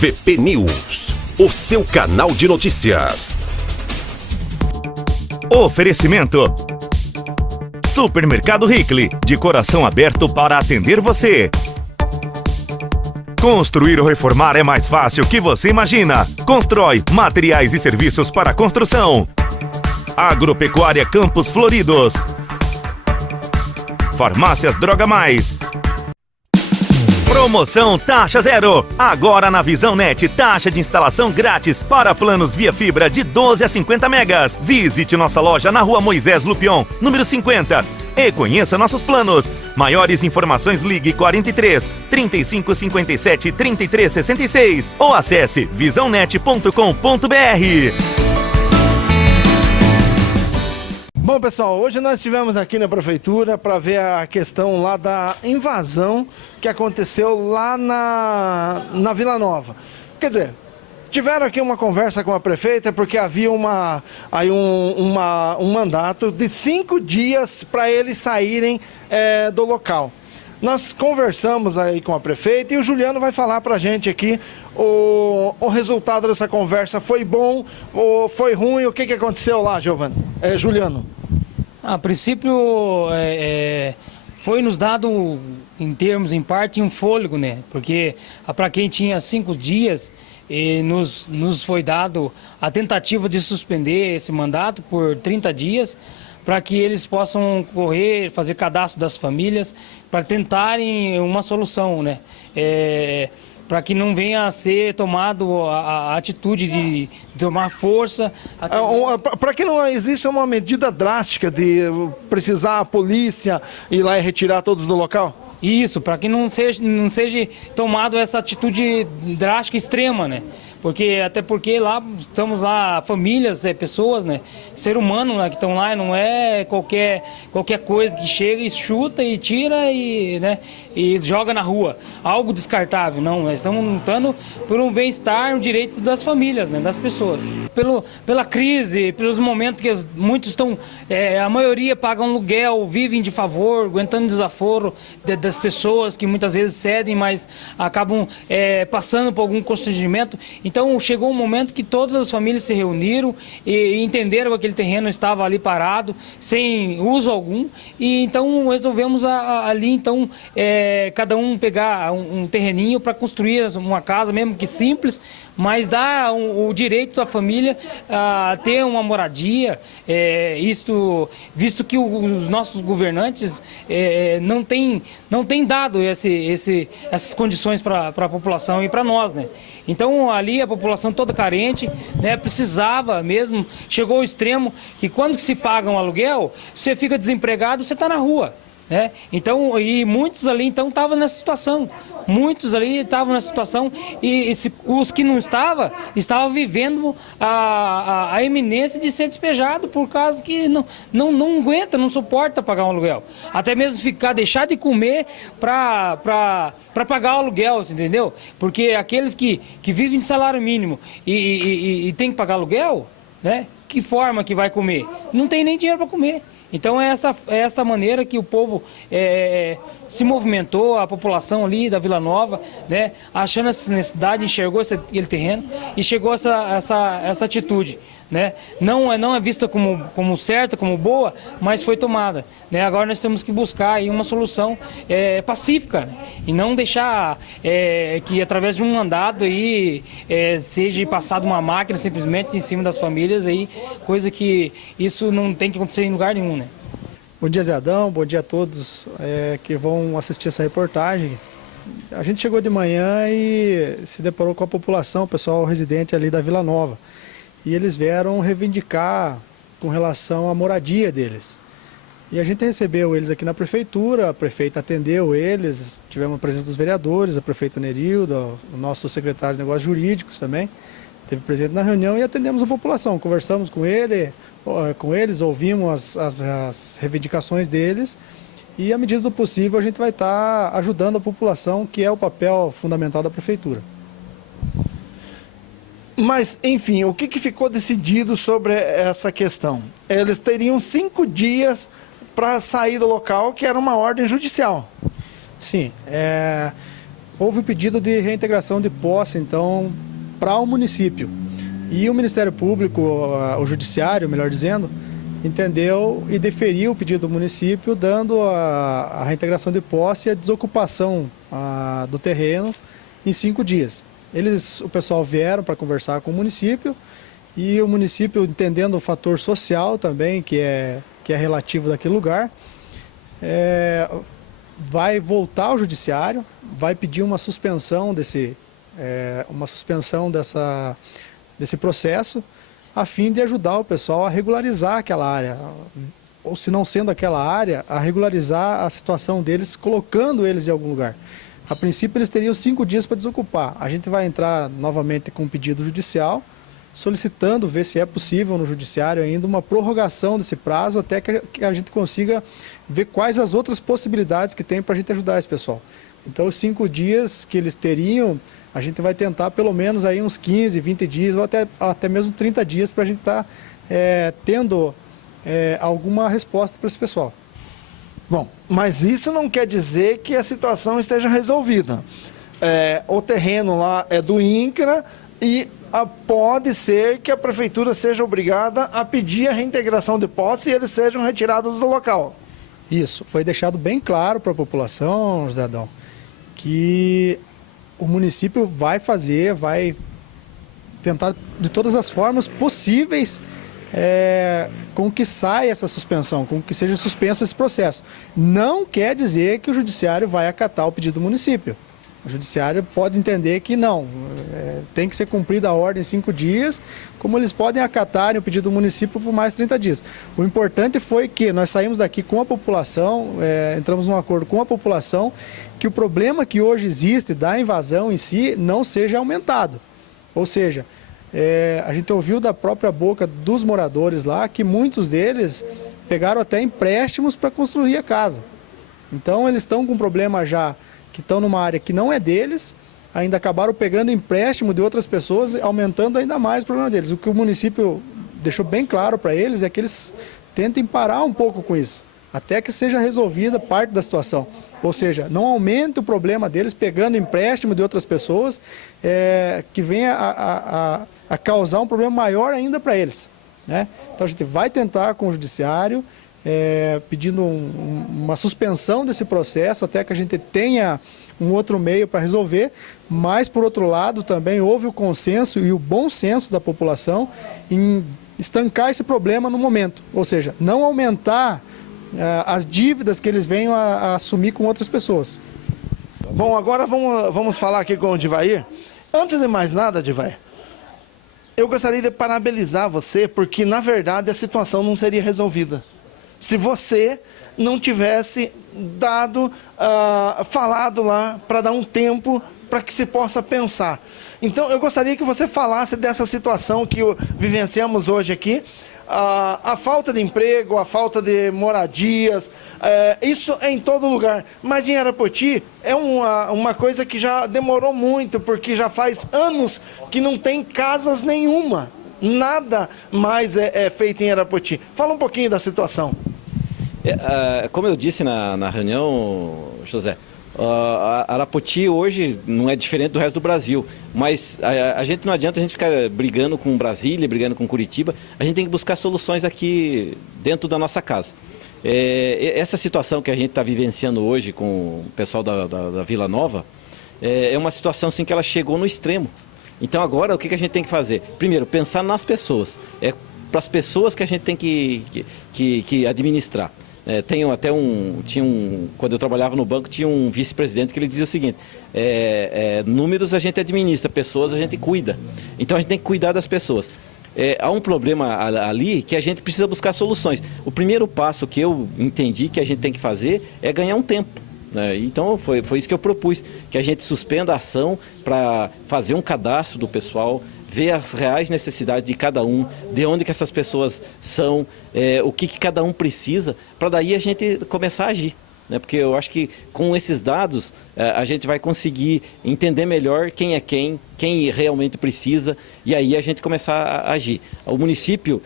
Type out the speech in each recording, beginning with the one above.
VP News, o seu canal de notícias. Oferecimento: Supermercado Hickley, de coração aberto para atender você. Construir ou reformar é mais fácil que você imagina. Constrói materiais e serviços para construção. Agropecuária Campos Floridos. Farmácias Droga Mais. Promoção Taxa Zero. Agora na Visão Net, taxa de instalação grátis para planos via fibra de 12 a 50 megas. Visite nossa loja na Rua Moisés Lupion, número 50. E conheça nossos planos. Maiores informações, ligue 43 35 57 33 66 ou acesse visãonet.com.br. Bom, pessoal, hoje nós estivemos aqui na prefeitura para ver a questão lá da invasão que aconteceu lá na Vila Nova. Quer dizer, tiveram aqui uma conversa com a prefeita porque havia um mandato de 5 dias para eles saírem do local. Nós conversamos aí com a prefeita e o Juliano vai falar para a gente aqui o resultado dessa conversa. Foi bom ou foi ruim? O que aconteceu lá, Juliano? A princípio, foi nos dado, em parte, um fôlego, né? Porque para quem tinha 5 dias, nos foi dado a tentativa de suspender esse mandato por 30 dias, para que eles possam correr, fazer cadastro das famílias, para tentarem uma solução, né? Para que não venha a ser tomado a atitude de tomar força. Para que não exista uma medida drástica de precisar a polícia ir lá e retirar todos do local? Isso, para que não seja tomado essa atitude drástica extrema, né? Até porque lá estamos lá, famílias, pessoas, né? Ser humano, né, que estão lá, não é qualquer coisa que chega e chuta e tira né, e joga na rua. Algo descartável, não. Nós estamos lutando por um bem-estar, um direito das famílias, né, das pessoas. Pela crise, pelos momentos que muitos estão, a maioria pagam aluguel, vivem de favor, aguentando desaforo das pessoas que muitas vezes cedem, mas acabam passando por algum constrangimento. Então chegou um momento que todas as famílias se reuniram e entenderam que aquele terreno estava ali parado, sem uso algum, e então resolvemos ali, então, cada um pegar um terreninho para construir uma casa, mesmo que simples, mas dar o direito da família a ter uma moradia, visto que os nossos governantes não têm dado essas condições para a população e para nós, né? Então ali a população toda carente, né, precisava mesmo, chegou ao extremo que quando se paga um aluguel, você fica desempregado, você está na rua, né? Então, e muitos ali então estavam nessa situação. Muitos ali estavam nessa situação e os que não estavam vivendo a iminência de ser despejado por causa que não aguenta, não suporta pagar um aluguel. Até mesmo deixar de comer para pagar o aluguel, entendeu? Porque aqueles que vivem de salário mínimo e tem que pagar aluguel, né? Que forma que vai comer? Não tem nem dinheiro para comer. Então é essa maneira que o povo se movimentou, a população ali da Vila Nova, né, achando essa necessidade, enxergou aquele terreno e chegou a essa atitude. Né? Não é vista como certa, como boa, mas foi tomada. Né? Agora nós temos que buscar aí uma solução pacífica, né? E não deixar que através de um mandado aí, seja passada uma máquina simplesmente em cima das famílias, aí, coisa que isso não tem que acontecer em lugar nenhum. Né? Bom dia, Zé Adão, bom dia a todos que vão assistir essa reportagem. A gente chegou de manhã e se deparou com a população, o pessoal residente ali da Vila Nova. E eles vieram reivindicar com relação à moradia deles. E a gente recebeu eles aqui na prefeitura, a prefeita atendeu eles, tivemos a presença dos vereadores, a prefeita Nerilda, o nosso secretário de Negócios Jurídicos também, esteve presente na reunião e atendemos a população. Conversamos com eles, ouvimos as reivindicações deles e, à medida do possível, a gente vai estar ajudando a população, que é o papel fundamental da prefeitura. Mas, enfim, o que ficou decidido sobre essa questão? Eles teriam 5 dias para sair do local, que era uma ordem judicial. Sim, houve o pedido de reintegração de posse, então, para o município. E o Ministério Público, o Judiciário, melhor dizendo, entendeu e deferiu o pedido do município, dando a reintegração de posse e a desocupação do terreno em 5 dias. O pessoal vieram para conversar com o município e o município, entendendo o fator social também, que é relativo daquele lugar, vai voltar ao Judiciário, vai pedir uma suspensão desse processo, a fim de ajudar o pessoal a regularizar aquela área, ou se não sendo aquela área, a regularizar a situação deles, colocando eles em algum lugar. A princípio eles teriam 5 dias para desocupar. A gente vai entrar novamente com um pedido judicial, solicitando ver se é possível no Judiciário ainda uma prorrogação desse prazo, até que a gente consiga ver quais as outras possibilidades que tem para a gente ajudar esse pessoal. Então os 5 dias que eles teriam, a gente vai tentar pelo menos aí uns 15, 20 dias ou até mesmo 30 dias para a gente estar tendo alguma resposta para esse pessoal. Bom, mas isso não quer dizer que a situação esteja resolvida. O terreno lá é do INCRA e pode ser que a prefeitura seja obrigada a pedir a reintegração de posse e eles sejam retirados do local. Isso, foi deixado bem claro para a população, José Adão, que o município vai tentar de todas as formas possíveis com que saia essa suspensão, com que seja suspenso esse processo. Não quer dizer que o Judiciário vai acatar o pedido do município. O Judiciário pode entender que não, tem que ser cumprida a ordem em 5 dias, como eles podem acatar o pedido do município por mais 30 dias. O importante foi que nós saímos daqui com a população, entramos num acordo com a população, que o problema que hoje existe da invasão em si não seja aumentado. Ou seja, a gente ouviu da própria boca dos moradores lá que muitos deles pegaram até empréstimos para construir a casa. Então eles estão com um problema já que estão numa área que não é deles, ainda acabaram pegando empréstimo de outras pessoas, aumentando ainda mais o problema deles. O que o município deixou bem claro para eles é que eles tentem parar um pouco com isso, até que seja resolvida parte da situação. Ou seja, não aumente o problema deles pegando empréstimo de outras pessoas, que venha a causar um problema maior ainda para eles, né? Então a gente vai tentar com o Judiciário, pedindo uma suspensão desse processo até que a gente tenha um outro meio para resolver, mas por outro lado também houve o consenso e o bom senso da população em estancar esse problema no momento, ou seja, não aumentar as dívidas que eles venham a assumir com outras pessoas. Bom, agora vamos falar aqui com o Divair. Antes de mais nada, Divair, eu gostaria de parabenizar você, porque na verdade a situação não seria resolvida se você não tivesse falado lá para dar um tempo para que se possa pensar. Então eu gostaria que você falasse dessa situação que vivenciamos hoje aqui, a falta de emprego, a falta de moradias, isso é em todo lugar. Mas em Arapoti é uma coisa que já demorou muito, porque já faz anos que não tem casas nenhuma. Nada mais é feito em Arapoti. Fala um pouquinho da situação. Como eu disse na reunião, José, Arapoti hoje não é diferente do resto do Brasil, mas a gente não adianta a gente ficar brigando com Brasília, brigando com Curitiba, a gente tem que buscar soluções aqui dentro da nossa casa. Essa situação que a gente está vivenciando hoje com o pessoal da Vila Nova, é uma situação assim que ela chegou no extremo. Então agora o que a gente tem que fazer? Primeiro, pensar nas pessoas, para as pessoas que a gente tem que administrar. Quando eu trabalhava no banco, tinha um vice-presidente que ele dizia o seguinte: números a gente administra, pessoas a gente cuida. Então a gente tem que cuidar das pessoas. Há um problema ali que a gente precisa buscar soluções. O primeiro passo que eu entendi que a gente tem que fazer é ganhar um tempo. Então foi isso que eu propus, que a gente suspenda a ação para fazer um cadastro do pessoal, ver as reais necessidades de cada um, de onde que essas pessoas são, o que cada um precisa, para daí a gente começar a agir. Porque eu acho que com esses dados a gente vai conseguir entender melhor quem é quem realmente precisa, e aí a gente começar a agir. O município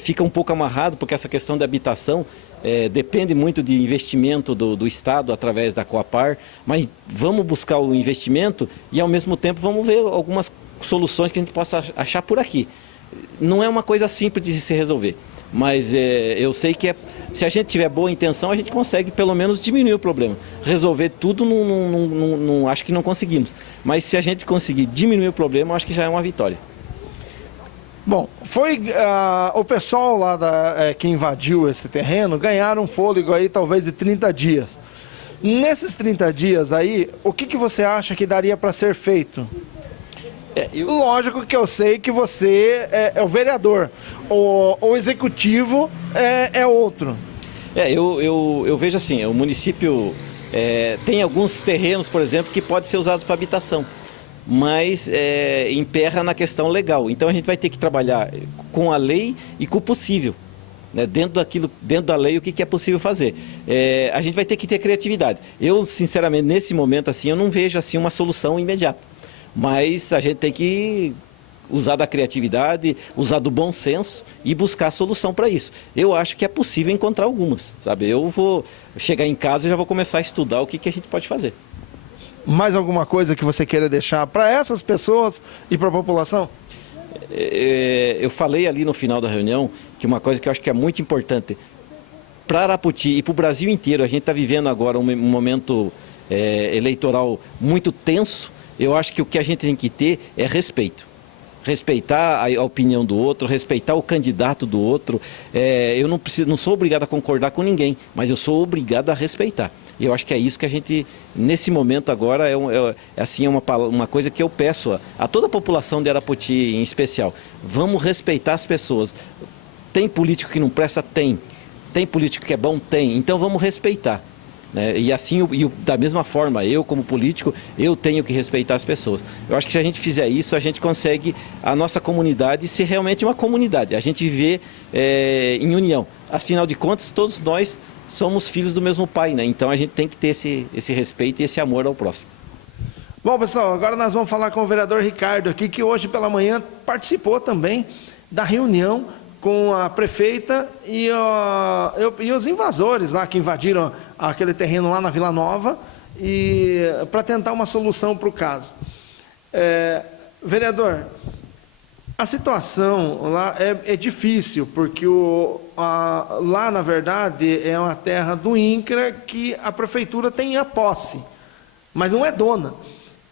fica um pouco amarrado, porque essa questão de habitação depende muito de investimento do Estado através da Coapar, mas vamos buscar o investimento e ao mesmo tempo vamos ver algumas soluções que a gente possa achar por aqui. Não é uma coisa simples de se resolver, mas eu sei que se a gente tiver boa intenção, a gente consegue pelo menos diminuir o problema. Resolver tudo, acho que não conseguimos, mas se a gente conseguir diminuir o problema, acho que já é uma vitória. Bom, foi o pessoal lá que invadiu esse terreno ganharam um fôlego aí talvez de 30 dias. Nesses 30 dias aí, o que você acha que daria para ser feito? Lógico que eu sei que você é o vereador, o executivo é outro. Eu vejo assim, o município tem alguns terrenos, por exemplo, que podem ser usados para habitação, mas emperra na questão legal. Então a gente vai ter que trabalhar com a lei e com o possível, né? Dentro da lei, o que é possível fazer. A gente vai ter que ter criatividade. Eu, sinceramente, nesse momento, assim, eu não vejo assim uma solução imediata. Mas a gente tem que usar da criatividade, usar do bom senso e buscar a solução para isso. Eu acho que é possível encontrar algumas, sabe? Eu vou chegar em casa e já vou começar a estudar o que a gente pode fazer. Mais alguma coisa que você queira deixar para essas pessoas e para a população? Eu falei ali no final da reunião que uma coisa que eu acho que é muito importante para Arapoti e para o Brasil inteiro, a gente está vivendo agora um momento eleitoral muito tenso. Eu acho que o que a gente tem que ter é respeito. Respeitar a opinião do outro, respeitar o candidato do outro. Eu não sou obrigado a concordar com ninguém, mas eu sou obrigado a respeitar. E eu acho que é isso que a gente, nesse momento agora, uma coisa que eu peço a toda a população de Arapoti em especial. Vamos respeitar as pessoas. Tem político que não presta? Tem. Tem político que é bom? Tem. Então vamos respeitar. E assim, da mesma forma, eu como político, eu tenho que respeitar as pessoas. Eu acho que se a gente fizer isso, a gente consegue a nossa comunidade ser realmente uma comunidade. A gente viver em união. Afinal de contas, todos nós somos filhos do mesmo pai, né? Então a gente tem que ter esse respeito e esse amor ao próximo. Bom, pessoal, agora nós vamos falar com o vereador Ricardo aqui, que hoje pela manhã participou também da reunião com a prefeita e os invasores lá que invadiram aquele terreno lá na Vila Nova e para tentar uma solução para o caso. Vereador, a situação lá é difícil, porque lá, na verdade, é uma terra do INCRA que a prefeitura tem a posse, mas não é dona.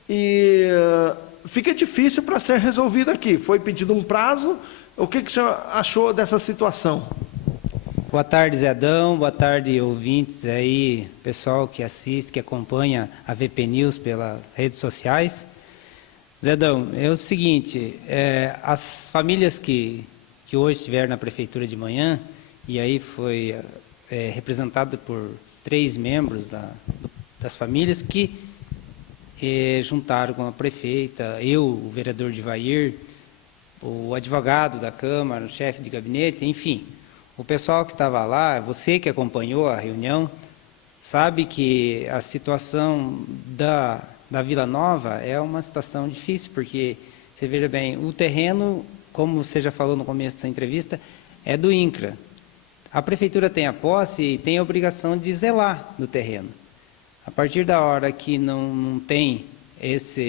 E fica difícil para ser resolvido aqui. Foi pedido um prazo. O que o senhor achou dessa situação? Boa tarde, Zedão. Boa tarde, ouvintes aí, pessoal que assiste, que acompanha a VP News pelas redes sociais. Zedão, é o seguinte, as famílias que hoje estiveram na prefeitura de manhã, e aí foi representado por 3 membros das famílias que juntaram com a prefeita, eu, o vereador Divair, o advogado da Câmara, o chefe de gabinete, enfim, o pessoal que estava lá, você que acompanhou a reunião, sabe que a situação da Vila Nova é uma situação difícil, porque, você veja bem, o terreno, como você já falou no começo dessa entrevista, é do INCRA. A prefeitura tem a posse e tem a obrigação de zelar do terreno. A partir da hora que não tem essa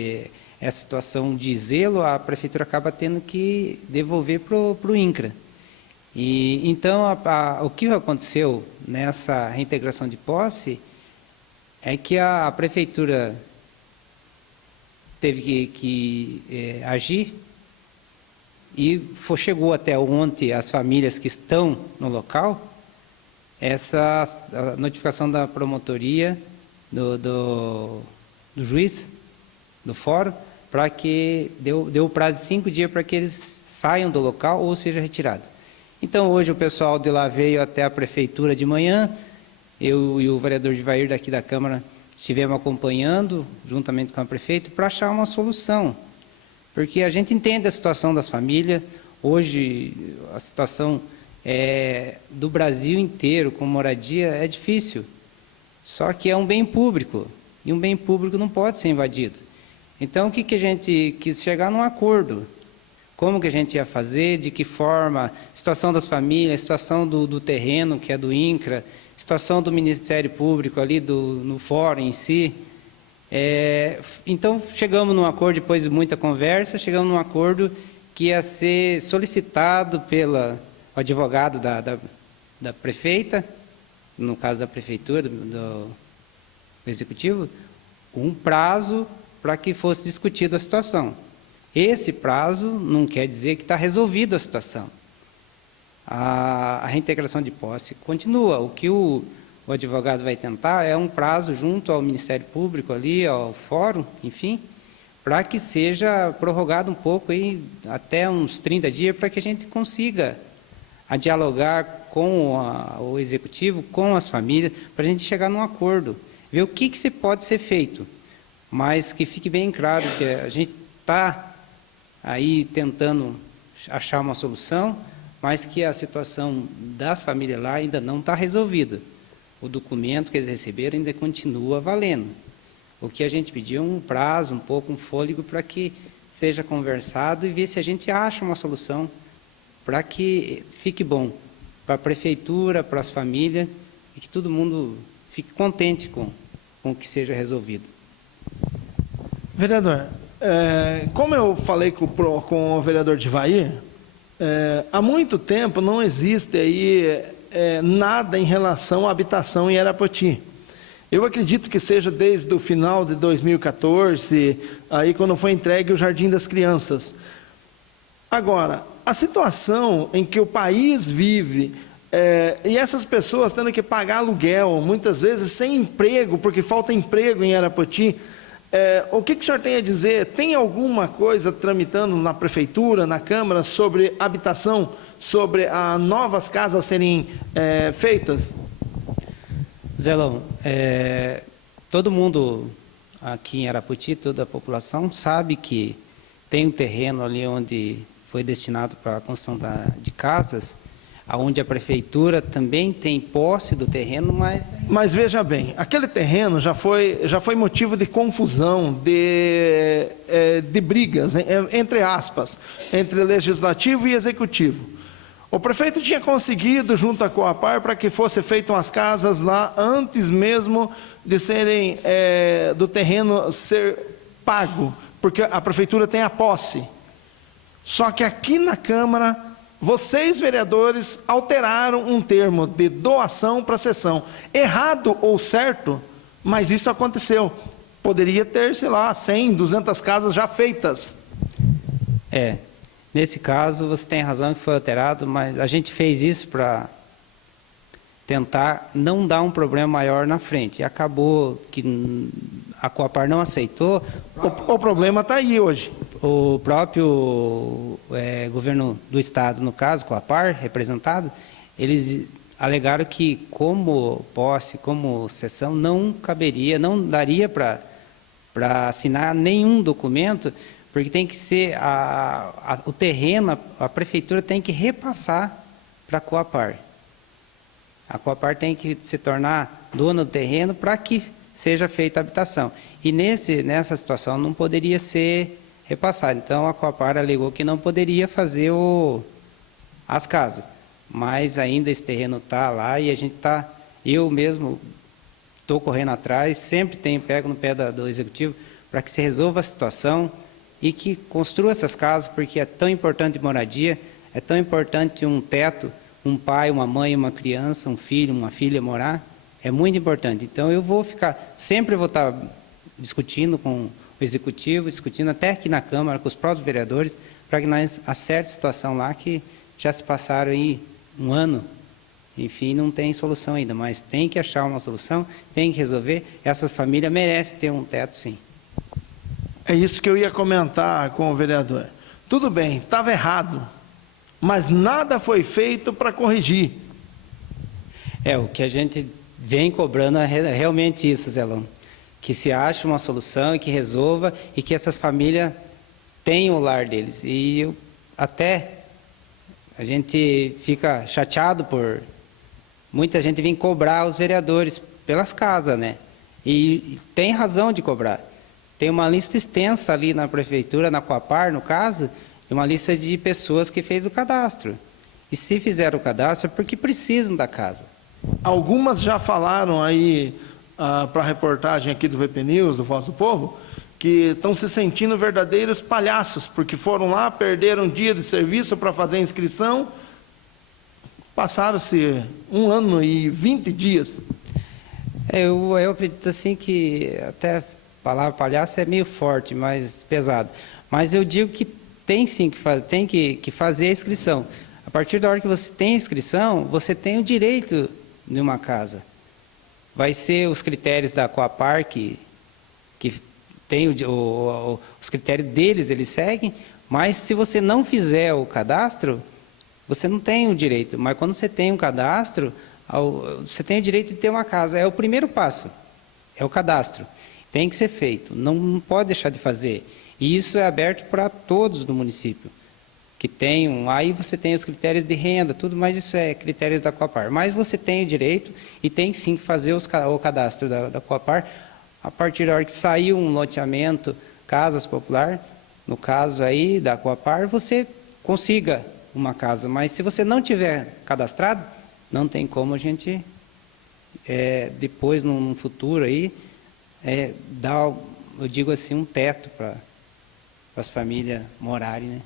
situação de zelo, a prefeitura acaba tendo que devolver para o INCRA. E, então, o que aconteceu nessa reintegração de posse é que a prefeitura teve que agir e chegou até ontem as famílias que estão no local, a notificação da promotoria, do juiz, do fórum, para que deu o prazo de 5 dias para que eles saiam do local ou seja retirado. Então, hoje o pessoal de lá veio até a prefeitura de manhã, eu e o vereador Divair daqui da Câmara estivemos acompanhando, juntamente com a prefeita, para achar uma solução. Porque a gente entende a situação das famílias, hoje a situação do Brasil inteiro com moradia é difícil, só que é um bem público, e um bem público não pode ser invadido. Então, o que a gente quis chegar num acordo como que a gente ia fazer, de que forma, situação das famílias, situação do terreno, que é do INCRA, situação do Ministério Público ali, no fórum em si. Então, chegamos num acordo, depois de muita conversa, chegamos num acordo que ia ser solicitado pelo advogado da prefeita, no caso da prefeitura, do executivo, um prazo para que fosse discutida a situação. Esse prazo não quer dizer que está resolvida a situação. A reintegração de posse continua. O que o advogado vai tentar é um prazo junto ao Ministério Público ali, ao fórum, enfim, para que seja prorrogado um pouco aí, até uns 30 dias, para que a gente consiga dialogar com o executivo, com as famílias, para a gente chegar num acordo, ver o que se pode ser feito, mas que fique bem claro que a gente está aí tentando achar uma solução, mas que a situação das famílias lá ainda não está resolvida. O documento que eles receberam ainda continua valendo. O que a gente pediu é um prazo, um pouco, um fôlego para que seja conversado e ver se a gente acha uma solução para que fique bom para a prefeitura, para as famílias e que todo mundo fique contente com que seja resolvido. Vereador, como eu falei com o vereador Divair, há muito tempo não existe aí nada em relação à habitação em Arapoti. Eu acredito que seja desde o final de 2014, aí quando foi entregue o Jardim das Crianças. Agora, a situação em que o país vive, e essas pessoas tendo que pagar aluguel, muitas vezes sem emprego, porque falta emprego em Arapoti, o que o senhor tem a dizer? Tem alguma coisa tramitando na prefeitura, na Câmara, sobre habitação, sobre novas casas serem feitas? Zelão, todo mundo aqui em Arapoti, toda a população, sabe que tem um terreno ali onde foi destinado para a construção de casas, onde a prefeitura também tem posse do terreno, mas veja bem, aquele terreno já foi motivo de confusão, de brigas, entre aspas, entre legislativo e executivo. O prefeito tinha conseguido, junto à Coapar, para que fossem feitas umas casas lá, antes mesmo de serem, do terreno ser pago, porque a prefeitura tem a posse. Só que aqui na Câmara, vocês, vereadores, alteraram um termo de doação para cessão. Errado ou certo, mas isso aconteceu. Poderia ter, sei lá, 100, 200 casas já feitas. Nesse caso, você tem razão que foi alterado, mas a gente fez isso para tentar não dar um problema maior na frente. E acabou que a Coapar não aceitou. O problema está aí hoje. O próprio governo do estado, no caso, Coapar, representado, eles alegaram que como posse, como cessão, não caberia, não daria para assinar nenhum documento, porque tem que ser o terreno, a prefeitura tem que repassar para a Coapar. A Coapar tem que se tornar dona do terreno para que seja feita a habitação. E nessa situação não poderia ser repassado. Então a Coapar alegou que não poderia fazer as casas. Mas ainda esse terreno está lá e a gente está, eu mesmo estou correndo atrás, sempre pego no pé do executivo para que se resolva a situação e que construa essas casas, porque é tão importante moradia, é tão importante um teto, um pai, uma mãe, uma criança, um filho, uma filha morar, é muito importante. Então eu sempre vou estar discutindo com o executivo, discutindo até aqui na Câmara, com os próprios vereadores, para que nós acertemos a situação lá, que já se passaram aí um ano, enfim, não tem solução ainda, mas tem que achar uma solução, tem que resolver. Essas famílias merecem ter um teto, sim. É isso que eu ia comentar com o vereador. Tudo bem, estava errado, mas nada foi feito para corrigir. O que a gente vem cobrando é realmente isso, Zelão. Que se ache uma solução e que resolva e que essas famílias tenham o lar deles. E a gente fica chateado por muita gente vir cobrar os vereadores pelas casas, né? E tem razão de cobrar. Tem uma lista extensa ali na prefeitura, na Coapar, no caso, e uma lista de pessoas que fez o cadastro. E se fizeram o cadastro é porque precisam da casa. Algumas já falaram aí para a reportagem aqui do VP News, do Voz do Povo, que estão se sentindo verdadeiros palhaços, porque foram lá, perderam um dia de serviço para fazer a inscrição, passaram-se 1 ano e 20 dias. Eu acredito assim que até a palavra palhaço é meio forte, mais pesado. Mas eu digo que tem sim que fazer a inscrição. A partir da hora que você tem a inscrição, você tem o direito de uma casa. Vai ser os critérios da Coapar que tem os critérios deles, eles seguem, mas se você não fizer o cadastro, você não tem o direito. Mas quando você tem um cadastro, você tem o direito de ter uma casa. É o primeiro passo, é o cadastro. Tem que ser feito, não pode deixar de fazer. E isso é aberto para todos do município, que tenham. Aí você tem os critérios de renda, tudo, mas isso é critérios da Coapar. Mas você tem o direito e tem sim que fazer o cadastro da Coapar. A partir da hora que saiu um loteamento, casas popular, no caso aí da Coapar, você consiga uma casa. Mas se você não tiver cadastrado, não tem como a gente, depois, num futuro aí, dar, eu digo assim, um teto para as famílias morarem, né?